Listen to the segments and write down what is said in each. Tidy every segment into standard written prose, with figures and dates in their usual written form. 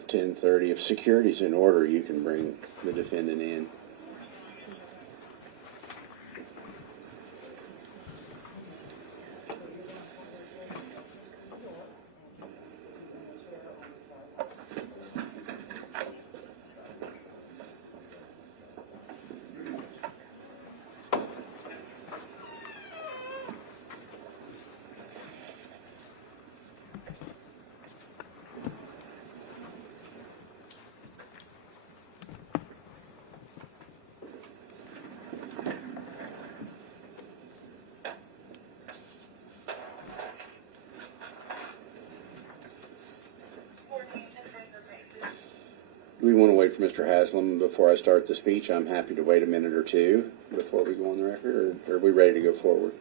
At 10:30, if security's in order, you can bring the defendant in. Do we want to wait for Mr. Haslam before I start the speech? I'm happy to wait a minute or two before we go on the record, or are we ready to go forward?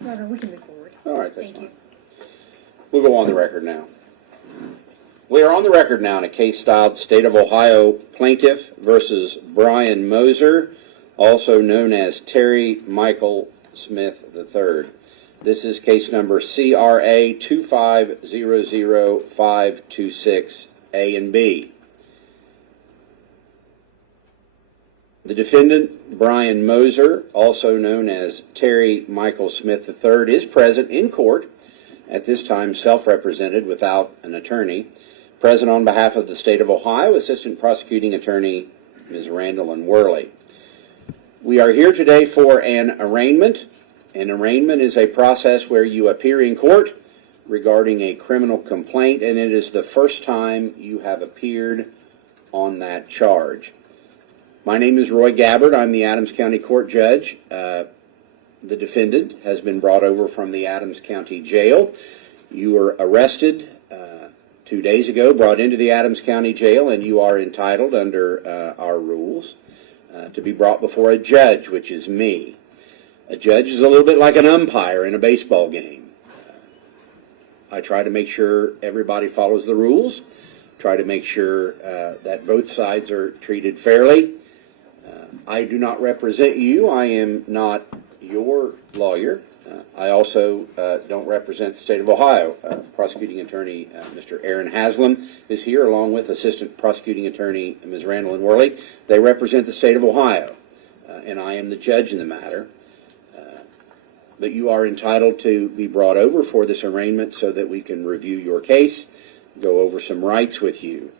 No, we can move forward. All right, that's Thank fine. you. We'll go on the record now. We are on the record now in a case styled State of Ohio Plaintiff versus Brian Moser, also known as Terry Michael Smith III. This is case number CRA 2500526A and B. The defendant, Brian Moser, also known as Terry Michael Smith III, is present in court, at this time self-represented without an attorney. Present on behalf of the State of Ohio, Assistant Prosecuting Attorney Ms. Randall and Worley. We are here today for an arraignment. An arraignment is a process where you appear in court regarding a criminal complaint, and it is the first time you have appeared on that charge. My name is Roy Gabbard. I'm the Adams County Court Judge. The defendant has been brought over from the Adams County Jail. You were arrested 2 days ago, brought into the Adams County Jail, and you are entitled under our rules to be brought before a judge, which is me. A judge is a little bit like an umpire in a baseball game. I try to make sure everybody follows the rules, try to make sure that both sides are treated fairly. I do not represent you. I am not your lawyer. I also don't represent the State of Ohio. Prosecuting Attorney Mr. Aaron Haslam is here, along with Assistant Prosecuting Attorney Ms. Randall and Worley. They represent the State of Ohio, and I am the judge in the matter. But you are entitled to be brought over for this arraignment so that we can review your case, go over some rights with you.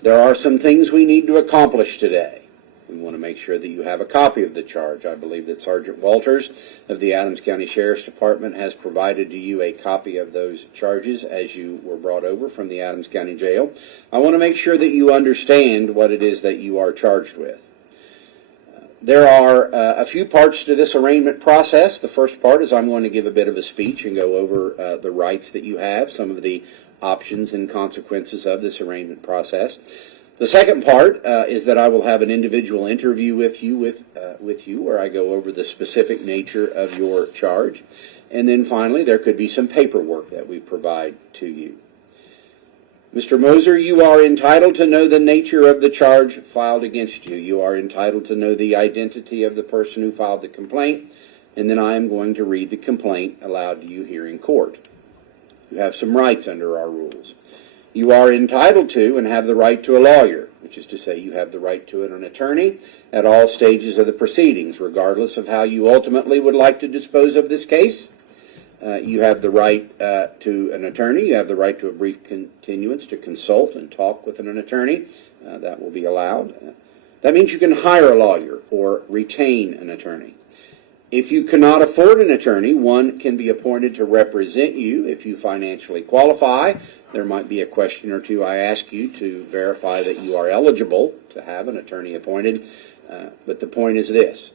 There are some things we need to accomplish today. We want to make sure that you have a copy of the charge. I believe that Sergeant Walters of the Adams County Sheriff's Department has provided to you a copy of those charges as you were brought over from the Adams County Jail. I want to make sure that you understand what it is that you are charged with. There are a few parts to this arraignment process. The first part is I'm going to give a bit of a speech and go over the rights that you have, some of the options and consequences of this arraignment process. The second part is that I will have an individual interview with you where I go over the specific nature of your charge. And then finally, there could be some paperwork that we provide to you. Mr. Moser, you are entitled to know the nature of the charge filed against you. You are entitled to know the identity of the person who filed the complaint, and then I am going to read the complaint aloud to you here in court. You have some rights under our rules. You are entitled to and have the right to a lawyer, which is to say you have the right to an attorney at all stages of the proceedings, regardless of how you ultimately would like to dispose of this case. You have the right to an attorney. You have the right to a brief continuance to consult and talk with an attorney. That will be allowed. That means you can hire a lawyer or retain an attorney. If you cannot afford an attorney, one can be appointed to represent you if you financially qualify. There might be a question or two I ask you to verify that you are eligible to have an attorney appointed. But the point is this.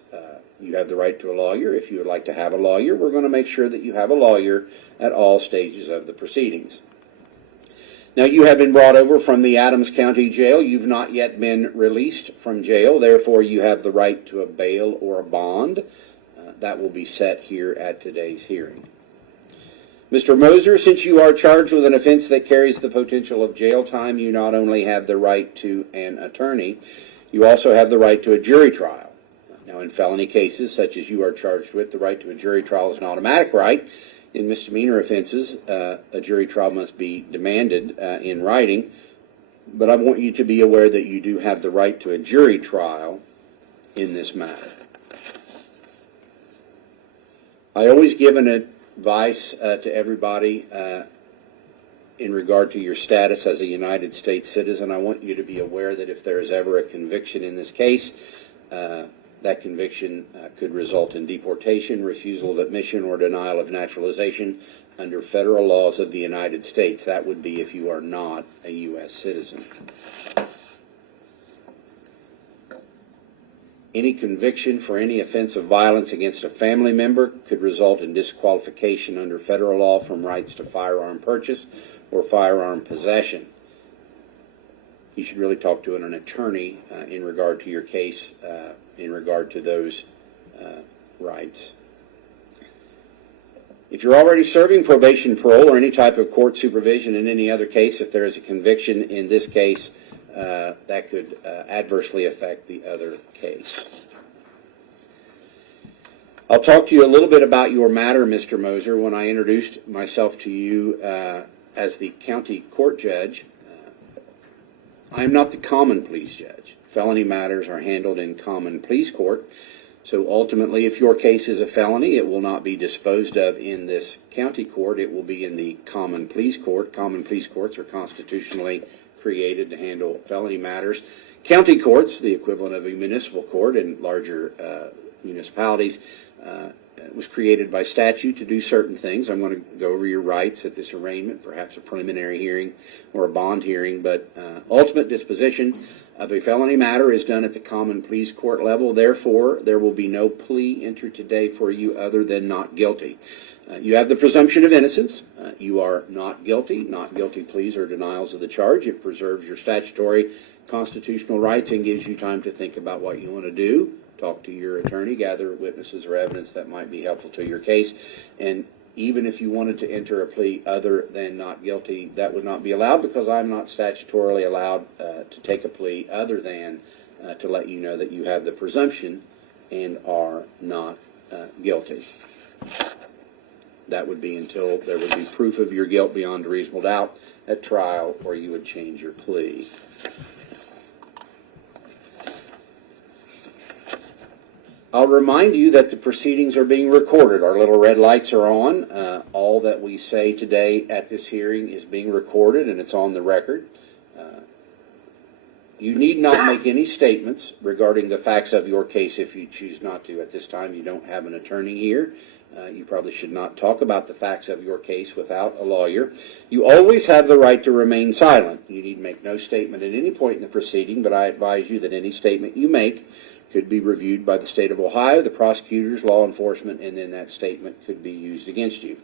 You have the right to a lawyer. If you would like to have a lawyer, we're going to make sure that you have a lawyer at all stages of the proceedings. Now, you have been brought over from the Adams County Jail. You've not yet been released from jail. Therefore, you have the right to a bail or a bond. That will be set here at today's hearing. Mr. Moser, since you are charged with an offense that carries the potential of jail time, you not only have the right to an attorney, you also have the right to a jury trial. Now, in felony cases, such as you are charged with, the right to a jury trial is an automatic right. In misdemeanor offenses, a jury trial must be demanded in writing. but I want you to be aware that you do have the right to a jury trial in this matter. I always give an advice to everybody in regard to your status as a United States citizen. I want you to be aware that if there is ever a conviction in this case, that conviction could result in deportation, refusal of admission, or denial of naturalization under federal laws of the United States. That would be if you are not a U.S. citizen. Any conviction for any offense of violence against a family member could result in disqualification under federal law from rights to firearm purchase or firearm possession. You should really talk to an attorney in regard to your case, in regard to those rights. If you're already serving probation, parole, or any type of court supervision in any other case, if there is a conviction in this case, that could adversely affect the other case. I'll talk to you a little bit about your matter, Mr. Moser. When I introduced myself to you as the county court judge, I am not the common pleas judge. Felony matters are handled in common pleas court. So ultimately, if your case is a felony, it will not be disposed of in this county court. It will be in the common pleas court. Common pleas courts are constitutionally created to handle felony matters. County courts, the equivalent of a municipal court in larger municipalities, was created by statute to do certain things. I'm going to go over your rights at this arraignment, perhaps a preliminary hearing or a bond hearing, but ultimate disposition of a felony matter is done at the common pleas court level. Therefore, there will be no plea entered today for you other than not guilty. You have the presumption of innocence. You are not guilty. Not guilty pleas or denials of the charge. It preserves your statutory constitutional rights and gives you time to think about what you want to do. Talk to your attorney, gather witnesses or evidence that might be helpful to your case. And even if you wanted to enter a plea other than not guilty, that would not be allowed, because I'm not statutorily allowed to take a plea other than to let you know that you have the presumption and are not guilty. That would be until there would be proof of your guilt beyond a reasonable doubt at trial, or you would change your plea. I'll remind you that the proceedings are being recorded. Our little red lights are on. All that we say today at this hearing is being recorded, and it's on the record. You need not make any statements regarding the facts of your case if you choose not to. At this time, you don't have an attorney here. You probably should not talk about the facts of your case without a lawyer. You always have the right to remain silent. You need make no statement at any point in the proceeding, but I advise you that any statement you make could be reviewed by the state of Ohio, the prosecutors, law enforcement, and then that statement could be used against you.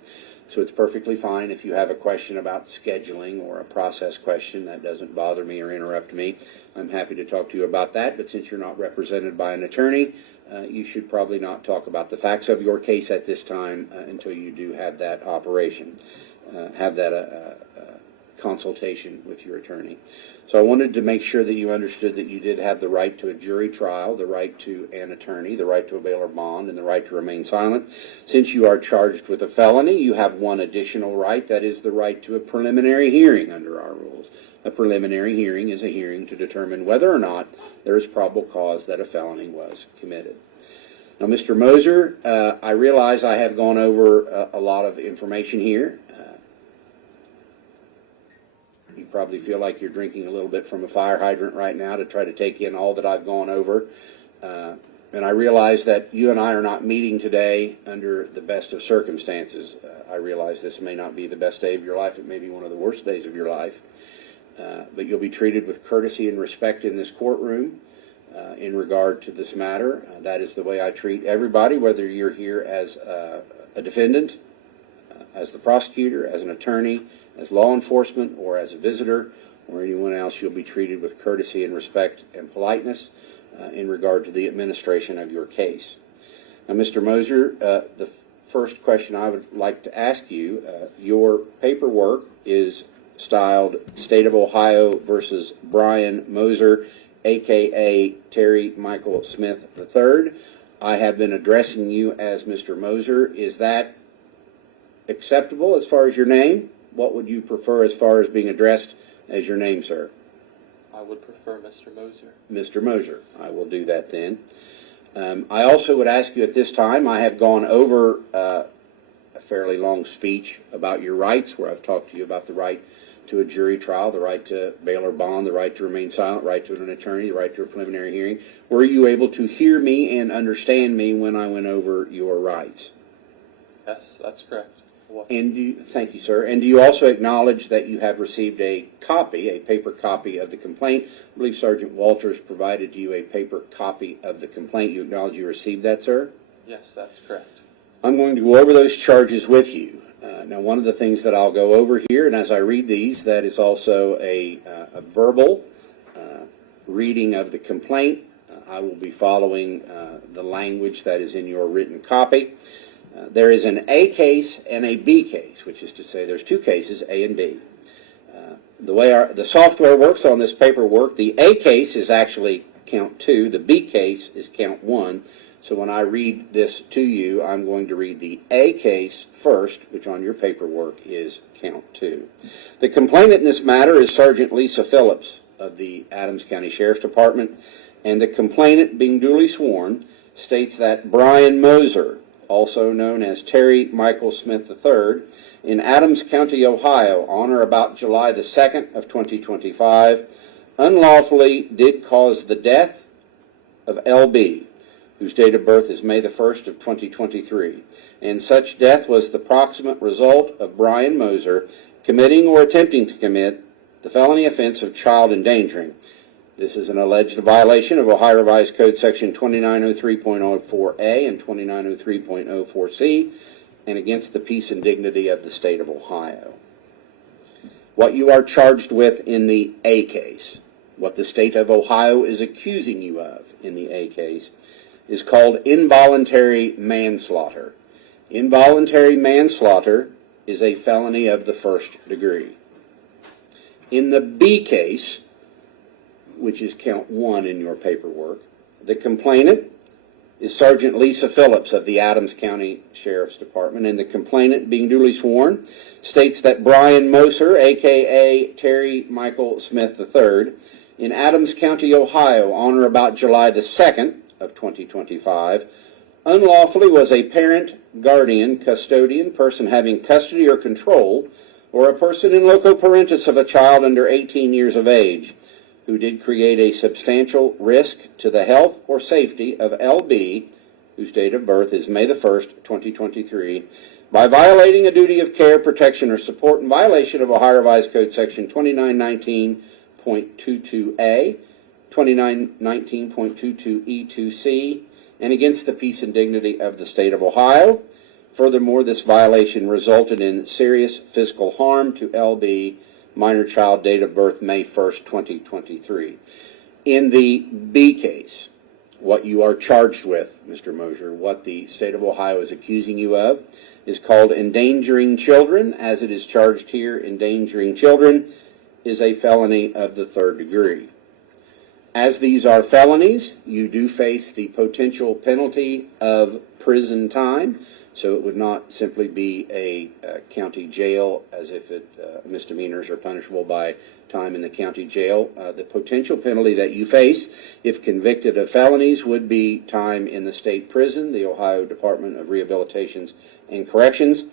So it's perfectly fine if you have a question about scheduling or a process question. That doesn't bother me or interrupt me. I'm happy to talk to you about that, but since you're not represented by an attorney, you should probably not talk about the facts of your case at this time until you do have that operation, have that consultation with your attorney. So I wanted to make sure that you understood that you did have the right to a jury trial, the right to an attorney, the right to a bail or bond, and the right to remain silent. Since you are charged with a felony, you have one additional right. That is the right to a preliminary hearing under our rules. A preliminary hearing is a hearing to determine whether or not there is probable cause that a felony was committed. Now, Mr. Moser, I realize I have gone over a lot of information here. You probably feel like you're drinking a little bit from a fire hydrant right now to try to take in all that I've gone over. And I realize that you and I are not meeting today under the best of circumstances. I realize this may not be the best day of your life. It may be one of the worst days of your life. But you'll be treated with courtesy and respect in this courtroom in regard to this matter. That is the way I treat everybody, whether you're here as a defendant, as the prosecutor, as an attorney, as law enforcement, or as a visitor, or anyone else. You'll be treated with courtesy and respect and politeness in regard to the administration of your case. Now, Mr. Moser, the first question I would like to ask you, your paperwork is styled State of Ohio versus Brian Moser, a.k.a. Terry Michael Smith III. I have been addressing you as Mr. Moser. Is that acceptable as far as your name? What would you prefer as far as being addressed as your name, sir? I would prefer Mr. Moser. Mr. Moser. I will do that then. I also would ask you at this time, I have gone over a fairly long speech about your rights, where I've talked to you about the right to a jury trial, the right to bail or bond, the right to remain silent, right to an attorney, the right to a preliminary hearing. Were you able to hear me and understand me when I went over your rights? Yes, that's correct. What? Thank you, sir. And do you also acknowledge that you have received a copy, a paper copy of the complaint? I believe Sergeant Walters provided you a paper copy of the complaint. You acknowledge you received that, sir? Yes, that's correct. I'm going to go over those charges with you. Now, one of the things that I'll go over here, and as I read these, that is also a verbal reading of the complaint. I will be following the language that is in your written copy. There is an A case and a B case, which is to say there's two cases, A and B. The way the software works on this paperwork, the A case is actually count 2, the B case is count 1. So when I read this to you, I'm going to read the A case first, which on your paperwork is count 2. The complainant in this matter is Sergeant Lisa Phillips of the Adams County Sheriff's Department, and the complainant, being duly sworn, states that Brian Moser, also known as Terry Michael Smith III, in Adams County, Ohio, on or about July the 2nd of 2025, unlawfully did cause the death of L.B., whose date of birth is May the 1st of 2023, and such death was the proximate result of Brian Moser committing or attempting to commit the felony offense of child endangering. This is an alleged violation of Ohio Revised Code Section 2903.04A and 2903.04C, and against the peace and dignity of the state of Ohio. What you are charged with in the A case, what the state of Ohio is accusing you of in the A case, is called involuntary manslaughter. Involuntary manslaughter is a felony of the first degree. In the B case, which is count 1 in your paperwork, the complainant is Sergeant Lisa Phillips of the Adams County Sheriff's Department, and the complainant, being duly sworn, states that Brian Moser, a.k.a. Terry Michael Smith III, in Adams County, Ohio, on or about July the 2nd of 2025, unlawfully was a parent, guardian, custodian, person having custody or control, or a person in loco parentis of a child under 18 years of age, who did create a substantial risk to the health or safety of L.B., whose date of birth is May the 1st, 2023, by violating a duty of care, protection, or support in violation of Ohio Revised Code Section 2919.22A, 2919.22E2C, and against the peace and dignity of the state of Ohio. Furthermore, this violation resulted in serious physical harm to L.B., minor child, date of birth May 1st, 2023. In the B case, what you are charged with, Mr. Moser, what the state of Ohio is accusing you of, is called endangering children. As it is charged here, endangering children is a felony of the third degree. As these are felonies, you do face the potential penalty of prison time, so it would not simply be a county jail as if misdemeanors are punishable by time in the county jail. The potential penalty that you face if convicted of felonies would be time in the state prison, the Ohio Department of Rehabilitation and Corrections.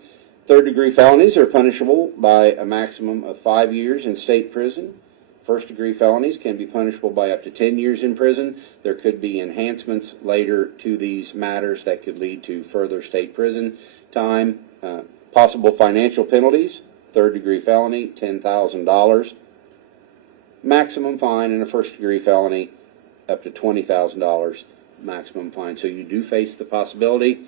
Third-degree felonies are punishable by a maximum of 5 years in state prison. First-degree felonies can be punishable by up to 10 years in prison. There could be enhancements later to these matters that could lead to further state prison time. Possible financial penalties: third-degree felony, $10,000. Maximum fine in a first-degree felony, up to $20,000 maximum fine. So you do face the possibility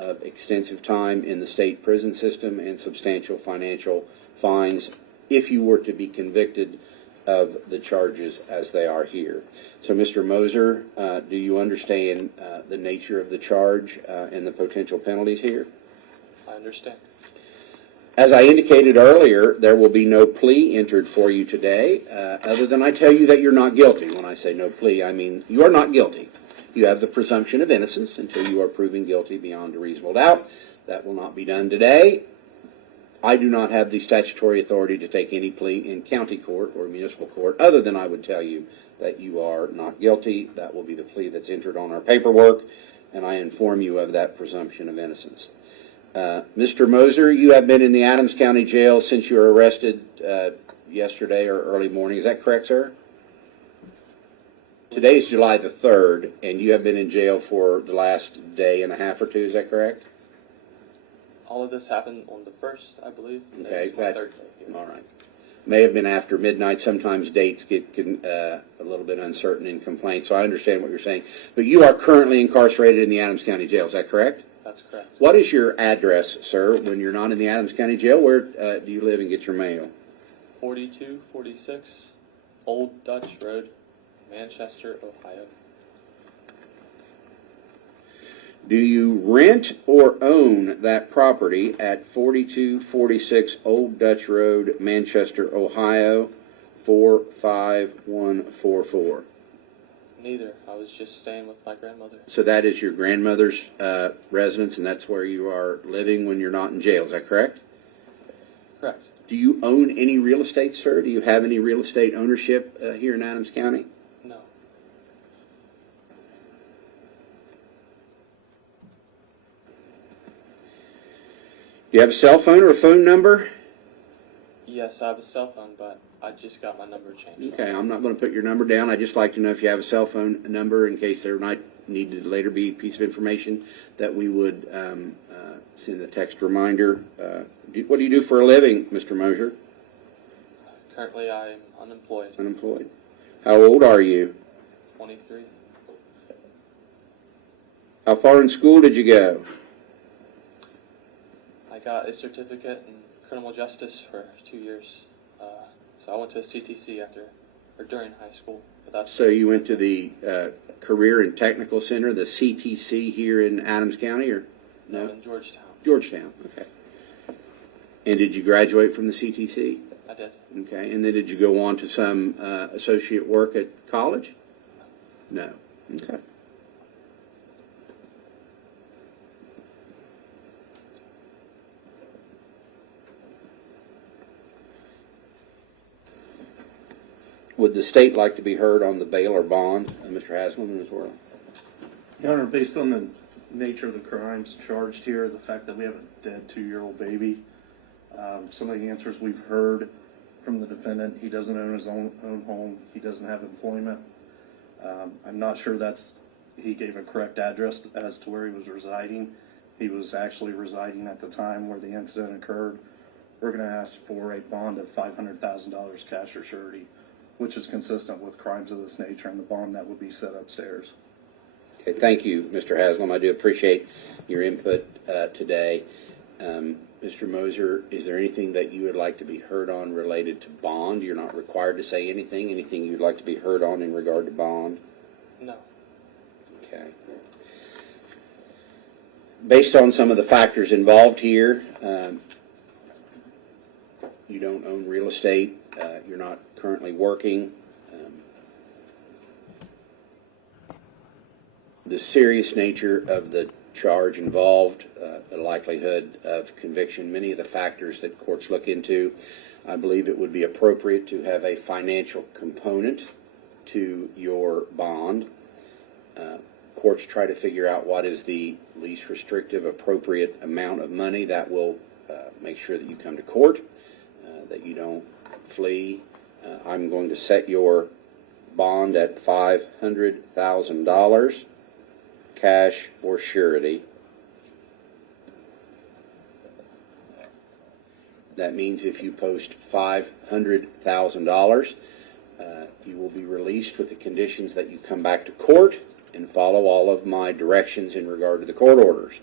of extensive time in the state prison system and substantial financial fines if you were to be convicted of the charges as they are here. So, Mr. Moser, do you understand the nature of the charge and the potential penalties here? I understand. As I indicated earlier, there will be no plea entered for you today, other than I tell you that you're not guilty. When I say no plea, I mean you are not guilty. You have the presumption of innocence until you are proven guilty beyond a reasonable doubt. That will not be done today. I do not have the statutory authority to take any plea in county court or municipal court, other than I would tell you that you are not guilty. That will be the plea that's entered on our paperwork, and I inform you of that presumption of innocence. Mr. Moser, you have been in the Adams County Jail since you were arrested yesterday or early morning. Is that correct, sir? Today is July the 3rd, and you have been in jail for the last day and a half or two. Is that correct? All of this happened on the 1st, I believe. Okay, Today is my third day here. All right. May have been after midnight. Sometimes dates get a little bit uncertain in complaints, so I understand what you're saying. But you are currently incarcerated in the Adams County Jail. Is that correct? That's correct. What is your address, sir, when you're not in the Adams County Jail? Where do you live and get your mail? 4246 Old Dutch Road, Manchester, Ohio. Do you rent or own that property at 4246 Old Dutch Road, Manchester, Ohio, 45144? Neither. I was just staying with my grandmother. So that is your grandmother's residence, and that's where you are living when you're not in jail. Is that correct? Correct. Do you own any real estate, sir? Do you have any real estate ownership here in Adams County? No. Do you have a cell phone or a phone number? Yes, I have a cell phone, but I just got my number changed. Okay, I'm not going to put your number down. I'd just like to know if you have a cell phone number in case there might need to later be a piece of information that we would send a text reminder. What do you do for a living, Mr. Moser? Currently, I am unemployed. Unemployed. How old are you? 23. How far in school did you go? I got a certificate in criminal justice for 2 years. So I went to CTC during high school. But that's So you went to the Career and Technical Center, the CTC here in Adams County, or no? in Georgetown. Georgetown, okay. And did you graduate from the CTC? I did. Okay, and then did you go on to some associate work at college? No. Okay. Would the state like to be heard on the bail or bond, Mr. Haslam as well? Your Honor, based on the nature of the crimes charged here, the fact that we have a dead 2-year-old baby, some of the answers we've heard from the defendant, he doesn't own his own home, he doesn't have employment. I'm not sure he gave a correct address as to where he was residing. He was actually residing at the time where the incident occurred. We're going to ask for a bond of $500,000 cash or surety, which is consistent with crimes of this nature and the bond that would be set upstairs. Okay, thank you, Mr. Haslam. I do appreciate your input today. Mr. Moser, is there anything that you would like to be heard on related to bond? You're not required to say anything. Anything you'd like to be heard on in regard to bond? No. Okay. Based on some of the factors involved here, you don't own real estate. You're not currently working. The serious nature of the charge involved, the likelihood of conviction, many of the factors that courts look into, I believe it would be appropriate to have a financial component to your bond. Courts try to figure out what is the least restrictive, appropriate amount of money that will make sure that you come to court, that you don't flee. I'm going to set your bond at $500,000, cash or surety. That means if you post $500,000, you will be released with the conditions that you come back to court and follow all of my directions in regard to the court orders.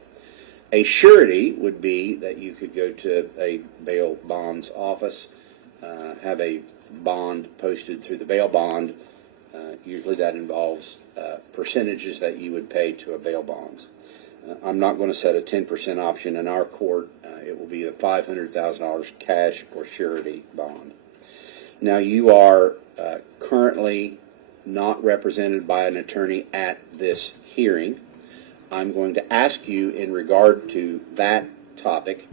A surety would be that you could go to a bail bonds office, have a bond posted through the bail bond. Usually that involves percentages that you would pay to a bail bonds. I'm not going to set a 10% option in our court. It will be a $500,000 cash or surety bond. Now you are currently not represented by an attorney at this hearing. I'm going to ask you in regard to that topic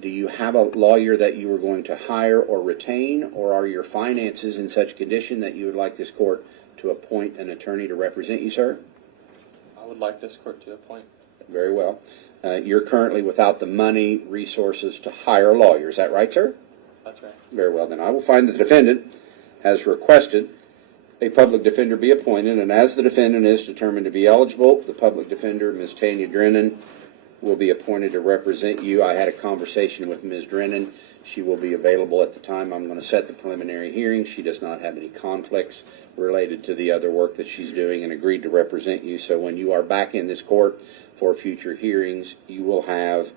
Do you have a lawyer that you are going to hire or retain, or are your finances in such condition that you would like this court to appoint an attorney to represent you, sir? I would like this court to appoint. Very well. You're currently without the money, resources to hire a lawyer. Is that right, sir? That's right. Very well. Then I will find the defendant has requested a public defender be appointed, and as the defendant is determined to be eligible, the public defender, Ms. Tanya Drennan, will be appointed to represent you. I had a conversation with Ms. Drennan. She will be available at the time I'm going to set the preliminary hearing. She does not have any conflicts related to the other work that she's doing and agreed to represent you. So when you are back in this court for future hearings, you will have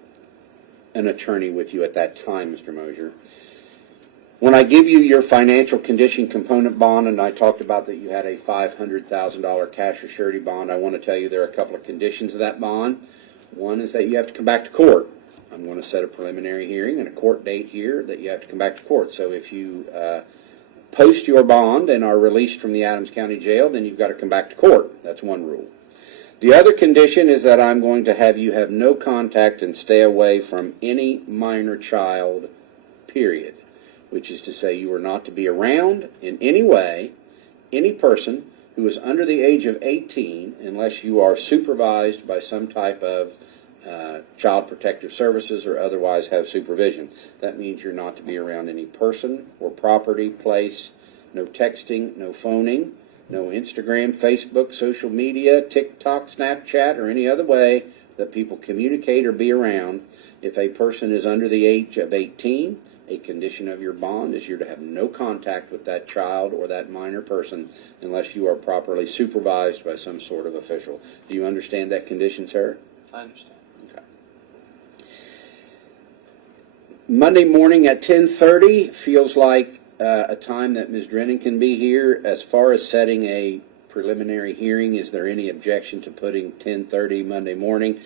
an attorney with you at that time, Mr. Moser. When I give you your financial condition component bond, and I talked about that you had a $500,000 cash or surety bond, I want to tell you there are a couple of conditions of that bond. One is that you have to come back to court. I'm going to set a preliminary hearing and a court date here that you have to come back to court. So if you post your bond and are released from the Adams County Jail, then you've got to come back to court. That's one rule. The other condition is that I'm going to have you have no contact and stay away from any minor child, period. Which is to say you are not to be around in any way any person who is under the age of 18 unless you are supervised by some type of child protective services or otherwise have supervision. That means you're not to be around any person or property, place, no texting, no phoning, no Instagram, Facebook, social media, TikTok, Snapchat, or any other way that people communicate or be around. If a person is under the age of 18, a condition of your bond is you're to have no contact with that child or that minor person unless you are properly supervised by some sort of official. Do you understand that condition, sir? I understand. Okay. Monday morning at 10:30 feels like a time that Ms. Drennan can be here. As far as setting a preliminary hearing, is there any objection to putting 10:30 Monday morning?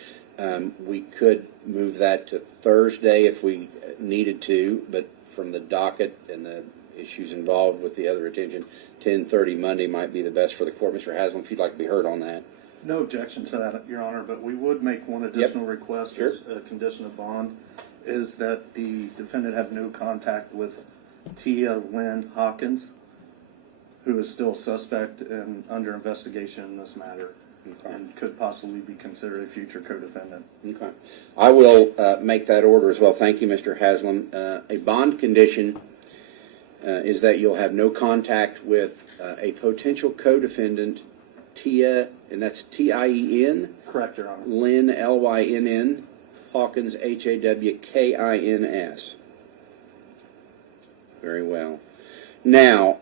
We could move that to Thursday if we needed to, but from the docket and the issues involved with the other attention, 10:30 Monday might be the best for the court. Mr. Haslam, if you'd like to be heard on that. No objection to that, Your Honor, but we would make one additional request Sure. as a condition of bond, is that the defendant have no contact with Tia Lynn Hawkins, who is still suspect and under investigation in this matter. Okay. And could possibly be considered a future co-defendant. Okay. I will make that order as well. Thank you, Mr. Haslam. A bond condition is that you'll have no contact with a potential co-defendant, Tia, and that's T-I-E-N? Correct, Your Honor. Lynn, L-Y-N-N, Hawkins, H-A-W-K-I-N-S. Very well. Now,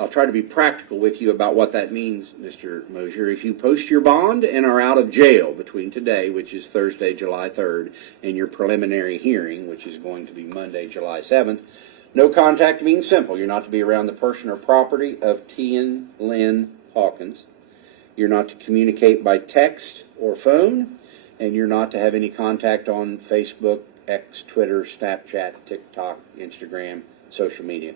I'll try to be practical with you about what that means, Mr. Moser. If you post your bond and are out of jail between today, which is Thursday, July 3rd, and your preliminary hearing, which is going to be Monday, July 7th, no contact means simple. You're not to be around the person or property of Tien Lynn Hawkins. You're not to communicate by text or phone, and you're not to have any contact on Facebook, X, Twitter, Snapchat, TikTok, Instagram, social media.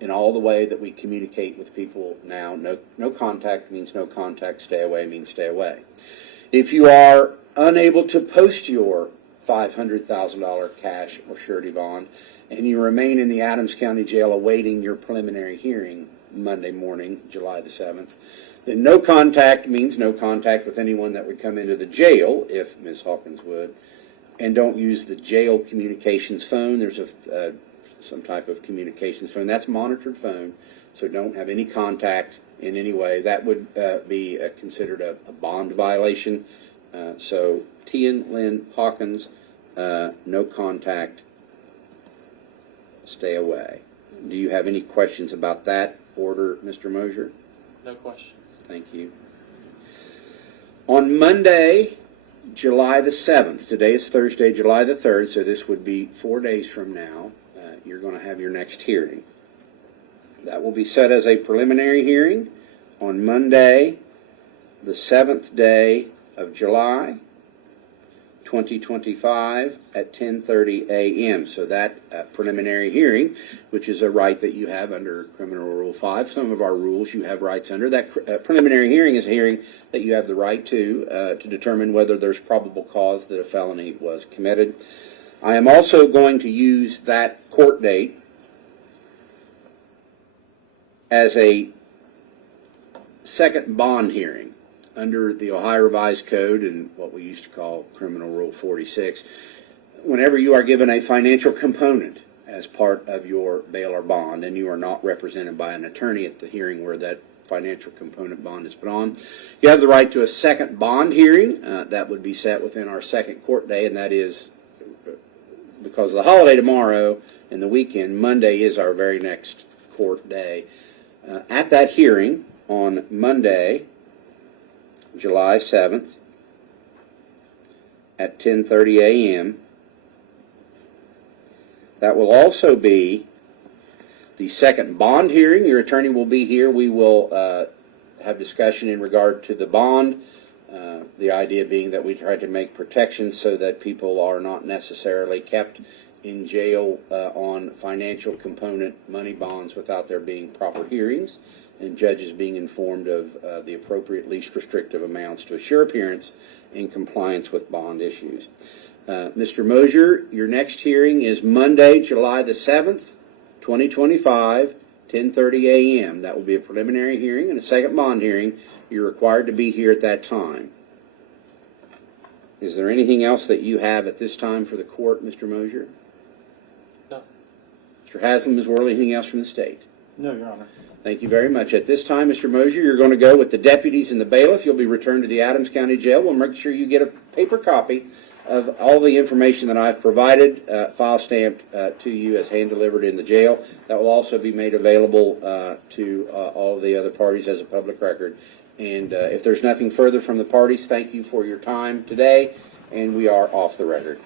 In all the way that we communicate with people now, no contact means no contact, stay away means stay away. If you are unable to post your $500,000 cash or surety bond, and you remain in the Adams County Jail awaiting your preliminary hearing Monday morning, July the 7th, then no contact means no contact with anyone that would come into the jail, if Ms. Hawkins would, and don't use the jail communications phone. There's some type of communications phone. That's monitored phone, so don't have any contact in any way. That would be considered a bond violation. So Tien Lynn Hawkins, no contact, stay away. Do you have any questions about that order, Mr. Moser? No questions. Thank you. On Monday, July the 7th, today is Thursday, July the 3rd, so this would be 4 days from now, you're going to have your next hearing. That will be set as a preliminary hearing on Monday, the 7th day of July, 2025 at 10:30 a.m. So that preliminary hearing, which is a right that you have under Criminal Rule 5, some of our rules you have rights under. That preliminary hearing is a hearing that you have the right to determine whether there's probable cause that a felony was committed. I am also going to use that court date as a second bond hearing under the Ohio Revised Code and what we used to call Criminal Rule 46. Whenever you are given a financial component as part of your bail or bond and you are not represented by an attorney at the hearing where that financial component bond is put on, you have the right to a second bond hearing. That would be set within our second court day, and that is because of the holiday tomorrow and the weekend. Monday is our very next court day. At that hearing on Monday, July 7th at 10:30 a.m., that will also be the second bond hearing. Your attorney will be here. We will have discussion in regard to the bond. The idea being that we try to make protections so that people are not necessarily kept in jail on financial component money bonds without there being proper hearings and judges being informed of the appropriate least restrictive amounts to assure appearance in compliance with bond issues. Mr. Moser, your next hearing is Monday, July the 7th, 2025, 10:30 a.m. That will be a preliminary hearing and a second bond hearing. You're required to be here at that time. Is there anything else that you have at this time for the court, Mr. Moser? No. Mr. Haslam, Ms. Worley, anything else from the state? No, Your Honor. Thank you very much. At this time, Mr. Moser, you're going to go with the deputies and the bailiff. You'll be returned to the Adams County Jail. We'll make sure you get a paper copy of all the information that I've provided, file stamped to you as hand-delivered in the jail. That will also be made available to all of the other parties as a public record. And if there's nothing further from the parties, thank you for your time today, and we are off the record.